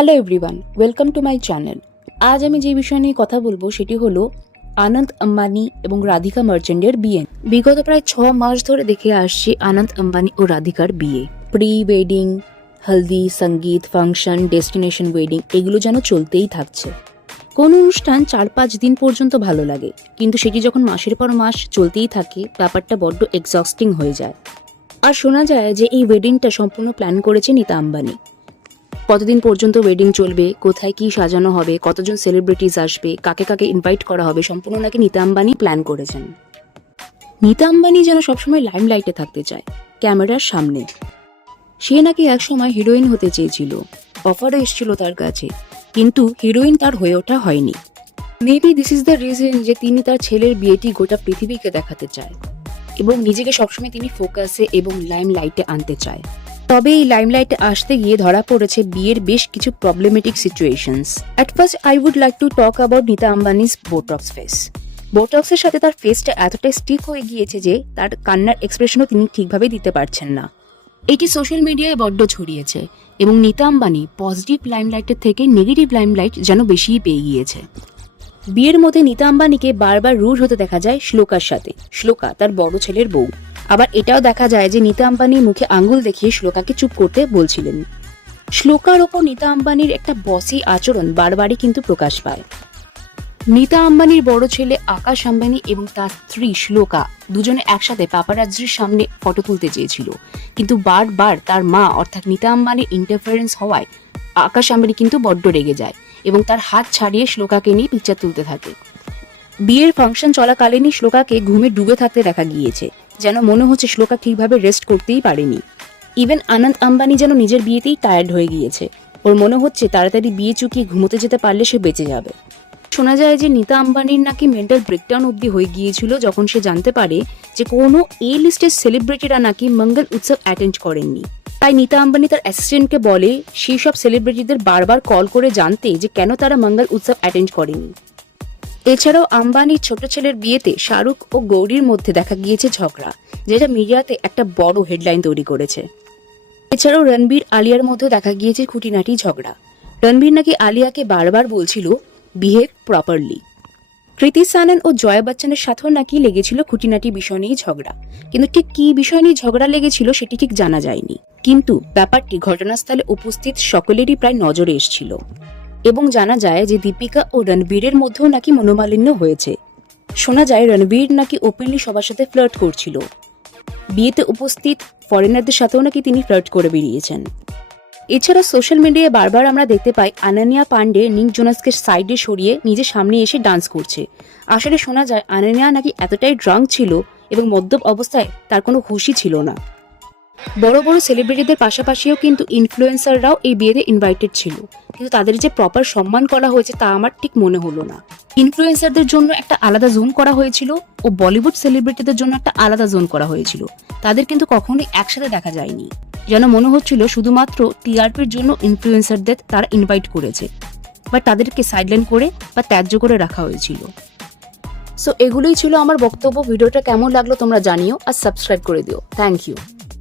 Hello everyone, welcome to my channel. আজ আমি যে বিষয় নিয়ে কথা বলবো সেটি হলো আনন্দ আম্বানি এবং রাধিকা মার্চেন্টের বিয়ে। বিগত প্রায় 6 মাস ধরে দেখে আসছি আনন্দ আম্বানি ও রাধিকার বিয়ে। প্রি ওয়েডিং, হলদি, সঙ্গীত, ফাংশন, ডেস্টিনেশন ওয়েডিং এগুলো যেন চলতেই থাকছে। কোন অনুষ্ঠান 4-5 দিন পর্যন্ত ভালো লাগে, কিন্তু সেটি যখন মাসের পর মাস চলতেই থাকে ব্যাপারটা বড্ড এক্সস্টিং হয়ে যায়। আর শোনা যায় যে এই ওয়েডিংটা সম্পূর্ণ প্ল্যান করেছে নীতা আম্বানি। কতদিন পর্যন্ত ওয়েডিং চলবে, কোথায় কি সাজানো হবে, কতজন সেলিব্রিটিজ আসবে, কাকে কাকে ইনভাইট করা হবে, সম্পূর্ণ নাকি নীতা আম্বানি প্ল্যান করেছেন। নীতা আম্বানি যেন সবসময় লাইমলাইটে থাকতে চায়, ক্যামেরার সামনে। সে নাকি একসময় হিরোইন হতে চেয়েছিল, অফারও এসেছিল তার কাছে, কিন্তু হিরোইন তার হয়ে ওঠা হয়নি। Maybe this is the reason যে তিনি তার ছেলের বিয়েটি গোটা পৃথিবীকে দেখাতে চায় এবং নিজেকে সবসময় তিনি ফোকাসে এবং লাইমলাইটে আনতে চায়। তবে এই লাইমলাইটে আসতে গিয়ে ধরা পড়েছে বিয়ের বেশ কিছু problematic situations. At first I would like to talk about Nita Ambani's Botox face. বোটক্সের সাথে তার ফেসটা এতটাই স্টিক হয়ে গিয়েছে যে তার কান্নার এক্সপ্রেশনও তিনি ঠিকভাবে দিতে পারছেন না। এটি সোশ্যাল মিডিয়ায় বড্ড ছড়িয়েছে এবং নীতা আম্বানি পজিটিভ লাইমলাইটের থেকে নেগেটিভ লাইমলাইট যেন বেশিই পেয়ে গিয়েছে। বিয়ের মধ্যে নীতা আম্বানিকে বারবার রুড হতে দেখা যায় শ্লোকার সাথে। শ্লোকা তার বড় ছেলের বউ। আবার এটাও দেখা যায় যে নীতা আম্বানি মুখে আঙ্গুল দেখিয়ে শ্লোকাকে চুপ করতে বলছিলেন। শ্লোকার ওপর নীতা আম্বানির একটা বসি আচরণ বারবারই কিন্তু প্রকাশ পায়। নীতা আম্বানির বড় ছেলে আকাশ আম্বানি এবং তার স্ত্রী শ্লোকা দুজনে একসাথে পাপারাজ্জির সামনে ফটো তুলতে চেয়েছিল, কিন্তু বারবার তার মা অর্থাৎ নীতা আম্বানির ইন্টারফারেন্স হওয়ায় আকাশ আম্বানি কিন্তু বড্ড রেগে যায় এবং তার হাত ছাড়িয়ে শ্লোকাকে নিয়ে পিকচার তুলতে থাকে। বিয়ের ফাংশন চলাকালীনই শ্লোকাকে ঘুমে ডুবে থাকতে দেখা গিয়েছে, যেন মনে হচ্ছে শ্লোকা ঠিকভাবে রেস্ট করতেই পারেনি। ইভেন আনন্দ আম্বানি যেন নিজের বিয়েতেই টায়ার্ড হয়ে গিয়েছে। ওর মনে হচ্ছে তাড়াতাড়ি বিয়ে চুকিয়ে ঘুমোতে যেতে পারলে সে বেঁচে যাবে। শোনা যায় যে নীতা আম্বানির নাকি মেন্টাল ব্রেকডাউন অবধি হয়ে গিয়েছিল যখন সে জানতে পারে যে কোনো এ লিস্টের সেলিব্রিটিরা নাকি মঙ্গল উৎসব অ্যাটেন্ড করেননি। তাই নীতা আম্বানি তার অ্যাসিস্ট্যান্টকে বলে সেই সব সেলিব্রিটিদের বারবার কল করে জানতে যে কেন তারা মঙ্গল উৎসব অ্যাটেন্ড করেনি। এছাড়াও আম্বানির ছোট ছেলের বিয়েতে শাহরুখ ও গৌরীর মধ্যে দেখা গিয়েছে ঝগড়া, যেটা মিডিয়াতে একটা বড় হেডলাইন তৈরি করেছে। এছাড়াও রণবীর আলিয়ার মধ্যে দেখা গিয়েছে খুঁটিনাটি ঝগড়া। রণবীর নাকি আলিয়াকে বারবার বলছিল বিহেভ প্রপারলি। কৃতি সানন ও জয়া বচ্চনের সাথেও নাকি লেগেছিল খুঁটিনাটি বিষয় নিয়ে ঝগড়া, কিন্তু ঠিক কি বিষয় নিয়ে ঝগড়া লেগেছিল সেটি ঠিক জানা যায়নি। কিন্তু ব্যাপারটি ঘটনাস্থলে উপস্থিত সকলেরই প্রায় নজরে এসেছিল এবং জানা যায় যে দীপিকা ও রণবীরের মধ্যেও নাকি মনোমালিন্য হয়েছে। শোনা যায় রণবীর নাকি ওপেনলি সবার সাথে ফ্লার্ট করছিল। বিয়েতে উপস্থিত ফরেনারদের সাথেও নাকি তিনি ফ্লার্ট করে বেরিয়েছেন। এছাড়া সোশ্যাল মিডিয়ায় বারবার আমরা দেখতে পাই আনান্যা পান্ডে নিক জোনাসকে সাইডে সরিয়ে নিজের সামনে এসে ডান্স করছে। আসলে শোনা যায় আনান্যা নাকি এতটাই ড্রাঙ্ক ছিল এবং মদ্যপ অবস্থায় তার কোনো হুঁশই ছিল না। বড় বড় সেলিব্রিটিদের পাশাপাশিও কিন্তু ইনফ্লুয়েন্সাররাও এই বিয়েতে ইনভাইটেড ছিল, কিন্তু তাদের যে প্রপার সম্মান করা হয়েছে তা আমার ঠিক মনে হলো না। ইনফ্লুয়েন্সারদের জন্য একটা আলাদা জোন করা হয়েছিল ও বলিউড সেলিব্রিটিদের জন্য একটা আলাদা জোন করা হয়েছিল। তাদের কিন্তু কখনোই একসাথে দেখা যায়নি, যেন মনে হচ্ছিল শুধুমাত্র টিআরপির জন্য ইনফ্লুয়েন্সারদের তারা ইনভাইট করেছে বা তাদেরকে সাইডলাইন করে বা ত্যায্য করে রাখা হয়েছিল। সো এগুলোই ছিল আমার বক্তব্য। ভিডিওটা কেমন লাগলো তোমরা জানিও আর সাবস্ক্রাইব করে দিও। Thank you.